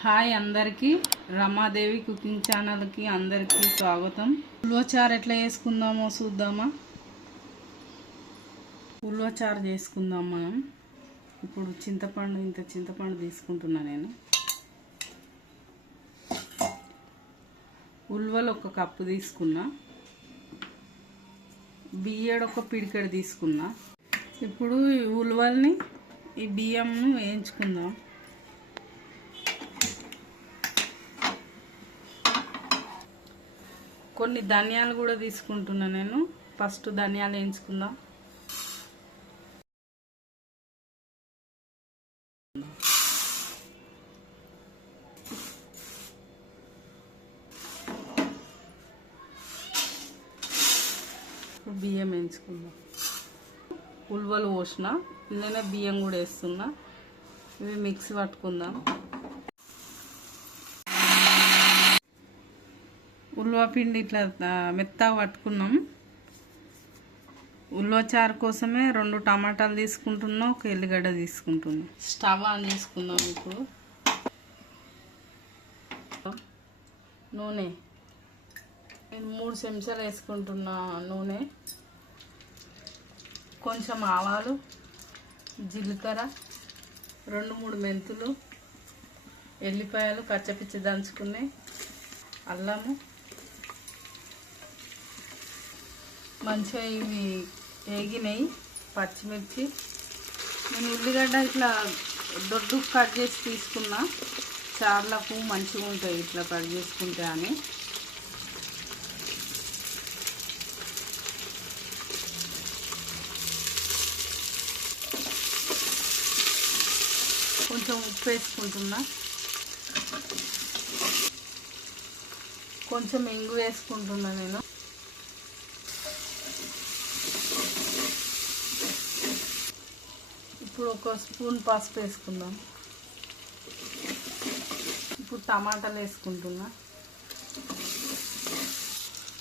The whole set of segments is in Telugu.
హాయ్ అందరికీ, రమాదేవి కుకింగ్ ఛానల్కి అందరికీ స్వాగతం. ఉల్వచారు ఎట్లా చేసుకుందామో చూద్దామా. ఉల్వచారు చేసుకుందాం మనం. ఇప్పుడు ఇంత చింతపండు తీసుకుంటున్నా నేను. ఉల్వలు ఒక కప్పు తీసుకున్నా, బియ్యడు ఒక పిడికెడు తీసుకున్నా. ఇప్పుడు ఈ ఉల్వల్ని ఈ బియ్యంను వేయించుకుందాం. కొన్ని ధనియాలు కూడా తీసుకుంటున్నా నేను. ఫస్ట్ ధనియాలు వేయించుకుందాం. బియ్యం వేయించుకుందాం. ఉల్వలు పోసిన, నేనే బియ్యం కూడా వేస్తున్నా. ఇవి మిక్సీ పట్టుకుందాం. ఉల్వ పిండి ఇట్లా మెత్తగా పట్టుకున్నాం. ఉల్వచారు కోసమే 2 టమాటాలు తీసుకుంటున్నాం, 1 ఎల్లిగడ్డ తీసుకుంటున్నాం. స్టవ్ ఆన్ చేసుకుందాం. ఇప్పుడు నూనె నేను 3 చెంచాలు వేసుకుంటున్నా నూనె. కొంచెం ఆవాలు, జీలకర్ర, 2-3 మెంతులు, ఎల్లిపాయలు కచ్చపిచ్చి దంచుకున్నాయి, అల్లము. మంచిగా ఇవి వేగినాయి. పచ్చిమిర్చి, నేను ఉల్లిగడ్డ ఇట్లా దొడ్డు కట్ చేసి తీసుకున్నా. చార్లకు మంచిగా ఉంటాయి ఇట్లా కట్ చేసుకుంటే అని. కొంచెం ఉప్పు వేసుకుంటున్నా, కొంచెం ఇంగు వేసుకుంటున్నా నేను. ఇప్పుడు 1 స్పూన్ పసుపు వేసుకుందాం. ఇప్పుడు టమాటాలు వేసుకుంటున్నా.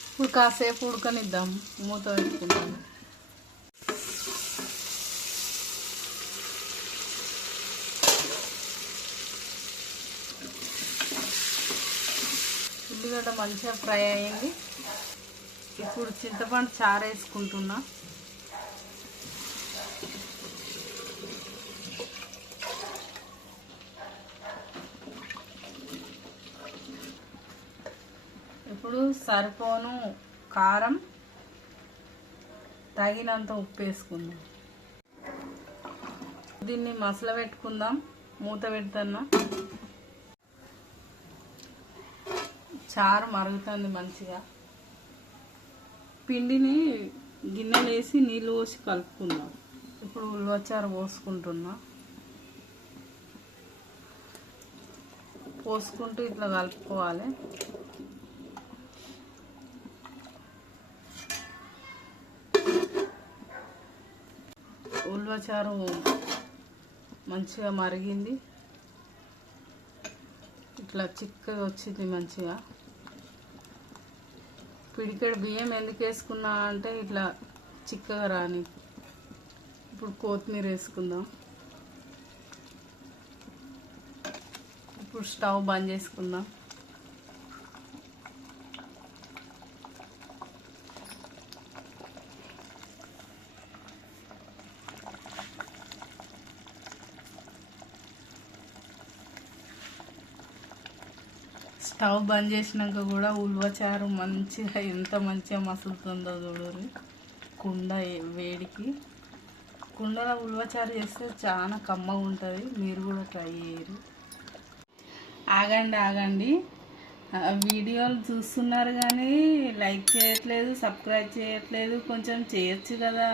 ఇప్పుడు కాసేపు ఉడకనిద్దాం, మూత వేసుకుందాం. ఉల్లిగడ్డ మంచిగా ఫ్రై అయ్యింది. ఇప్పుడు చింతపండు చారు వేసుకుంటున్నా. ఇప్పుడు సరిపోను కారం, తగినంత ఉప్పు వేసుకుందాం. దీన్ని మసల పెట్టుకుందాం. మూత పెడుతున్నా. చారు మరుగుతుంది మంచిగా. పిండిని గిన్నెలు వేసి నీళ్ళు పోసి కలుపుకుందాం. ఇప్పుడు ఉల్వచారు పోసుకుంటున్నా. పోసుకుంటూ ఇట్లా కలుపుకోవాలి. ఉల్వచారు మంచిగా మరిగింది. ఇట్లా చిక్కగా వచ్చింది మంచిగా. పిడికెడు బియ్యం ఎందుకు వేసుకున్నా అంటే ఇట్లా చిక్కగా రాని. ఇప్పుడు కొత్తిమీర వేసుకుందాం. ఇప్పుడు స్టవ్ బంద్ చేసుకుందాం. స్టవ్ బంద్ చేసినాక కూడా ఉల్వచారు మంచిగా ఎంత మంచిగా మసులుతుందో చూడరు. కుండ వేడికి కుండలో ఉల్వచారు చేస్తే చాలా కమ్మగా ఉంటుంది. మీరు కూడా ట్రై చేయరు. ఆగండి, వీడియోలు చూస్తున్నారు కానీ లైక్ చేయట్లేదు, సబ్స్క్రైబ్ చేయట్లేదు. కొంచెం చేయొచ్చు కదా.